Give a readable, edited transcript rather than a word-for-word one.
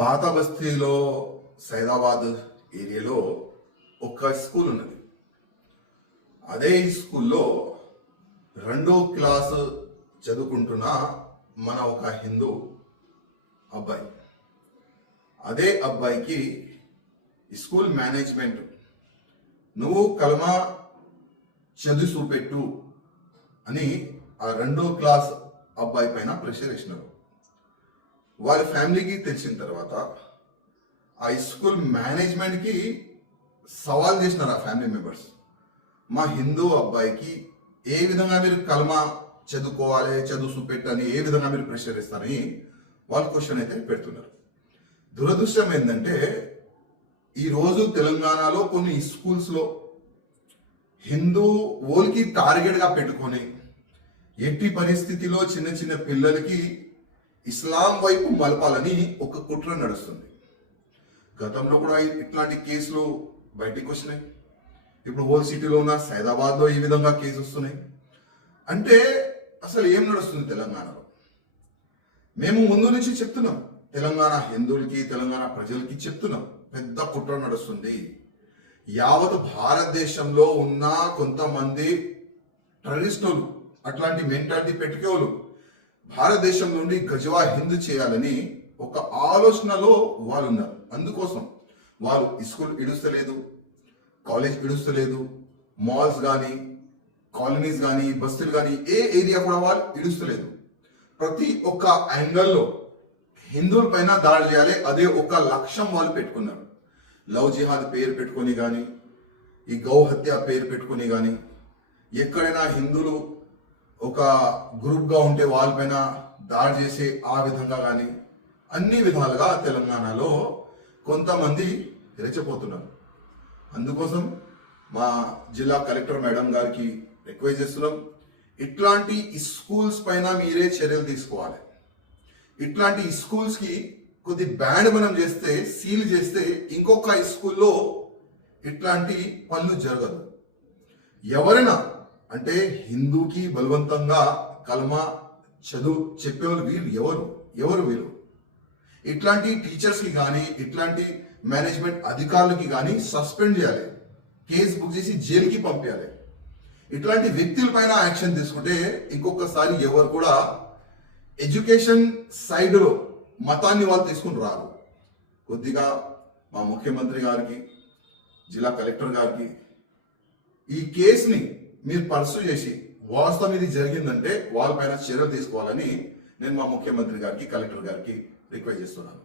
పాత బస్తీలో సైదాబాద్ ఏరియాలో ఒక స్కూల్ ఉన్నది. అదే స్కూల్లో 2వ క్లాసు చదువుకుంటున్న మన ఒక హిందూ అబ్బాయి. అదే అబ్బాయికి స్కూల్ మేనేజ్మెంట్ నువ్వు కలమా చదువు చూపెట్టు అని ఆ 2వ క్లాస్ అబ్బాయి పైన ప్రెషర్ వేసినారు. వాళ్ళ ఫ్యామిలీకి తెలిసిన తర్వాత ఆ స్కూల్ మేనేజ్మెంట్కి సవాల్ చేసినారు ఆ ఫ్యామిలీ మెంబర్స్. మా హిందూ అబ్బాయికి ఏ విధంగా మీరు కలమా చదువుకోవాలి, చదువు చూపెట్టని ఏ విధంగా మీరు ప్రెషర్ ఇస్తారని వాళ్ళు క్వశ్చన్ అయితే పెడుతున్నారు. దురదృష్టం ఏంటంటే ఈరోజు తెలంగాణలో కొన్ని స్కూల్స్లో హిందూ ఓల్కి టార్గెట్గా పెట్టుకొని ఎట్టి పరిస్థితిలో చిన్న చిన్న పిల్లలకి ఇస్లాం వైపు మలపాలని ఒక కుట్ర నడుస్తుంది. గతంలో కూడా ఇట్లాంటి కేసులు బయటికి వచ్చినాయి. ఇప్పుడు ఓల్డ్ సిటీలో ఉన్న సైదాబాద్లో ఈ విధంగా కేసు వస్తున్నాయి. అంటే అసలు ఏం నడుస్తుంది తెలంగాణలో? మేము ముందు నుంచి చెప్తున్నాం, తెలంగాణ హిందువులకి తెలంగాణ ప్రజలకి చెప్తున్నాం, పెద్ద కుట్ర నడుస్తుంది. యావత్ భారతదేశంలో ఉన్న కొంతమంది ట్రెడిషనల్ అట్లాంటి మెంటాలిటీ పెట్టుకోవాలి భారతదేశం నుండి గజవా హిందూ చేయాలని ఒక ఆలోచనలో వాళ్ళు ఉన్నారు. అందుకోసం వాళ్ళు స్కూల్ ఇడుస్తలేదు, కాలేజ్ ఇడుస్తలేదు, మాల్స్ కానీ కాలనీస్ కానీ బస్తీలు కానీ ఏ ఏరియా కూడా వాళ్ళు ఇడుస్తలేదు. ప్రతి ఒక్క యాంగిల్లో హిందువుల పైన దాడి చేయాలి, అదే ఒక లక్ష్యం వాళ్ళు పెట్టుకున్నారు. లవ్ జిహాద్ పేరు పెట్టుకొని కానీ, ఈ గౌ హత్య పేరు పెట్టుకొని కానీ, ఎక్కడైనా హిందువులు ఒక గ్రూప్గా ఉంటే వాళ్ళపైన దాడి చేసే ఆ విధంగా కానీ అన్ని విధాలుగా తెలంగాణలో కొంతమంది రెచ్చిపోతున్నారు. అందుకోసం మా జిల్లా కలెక్టర్ మేడం గారికి రిక్వెస్ట్ చేస్తున్నాం, ఇట్లాంటి స్కూల్స్ పైన మీరే చర్యలు తీసుకోవాలి. ఇట్లాంటి స్కూల్స్కి కొద్ది బ్యాన్ మనం చేస్తే, సీల్ చేస్తే ఇంకొక స్కూల్లో ఇట్లాంటి పనులు జరగదు. ఎవరైనా అంటే హిందూకి బలవంతంగా కలమా చదువు చెప్పేవాళ్ళు ఎవరు వీళ్ళు? ఇట్లాంటి టీచర్స్కి కానీ ఇట్లాంటి మేనేజ్మెంట్ అధికారులకి కానీ సస్పెండ్ చేయాలి, కేసు బుక్ చేసి జైలుకి పంపించాలి. ఇట్లాంటి వ్యక్తుల పైన యాక్షన్ తీసుకుంటే ఇంకొకసారి ఎవరు కూడా ఎడ్యుకేషన్ సైడ్లో మతాన్ని వాళ్ళు తీసుకుని రారు. కొద్దిగా మా ముఖ్యమంత్రి గారికి, జిల్లా కలెక్టర్ గారికి ఈ కేసుని మీరు పర్సూ చేసి వాస్తవం ఇది జరిగిందంటే వాళ్ళపైన చర్యలు తీసుకోవాలని నేను మా ముఖ్యమంత్రి గారికి, కలెక్టర్ గారికి రిక్వెస్ట్ చేస్తున్నాను.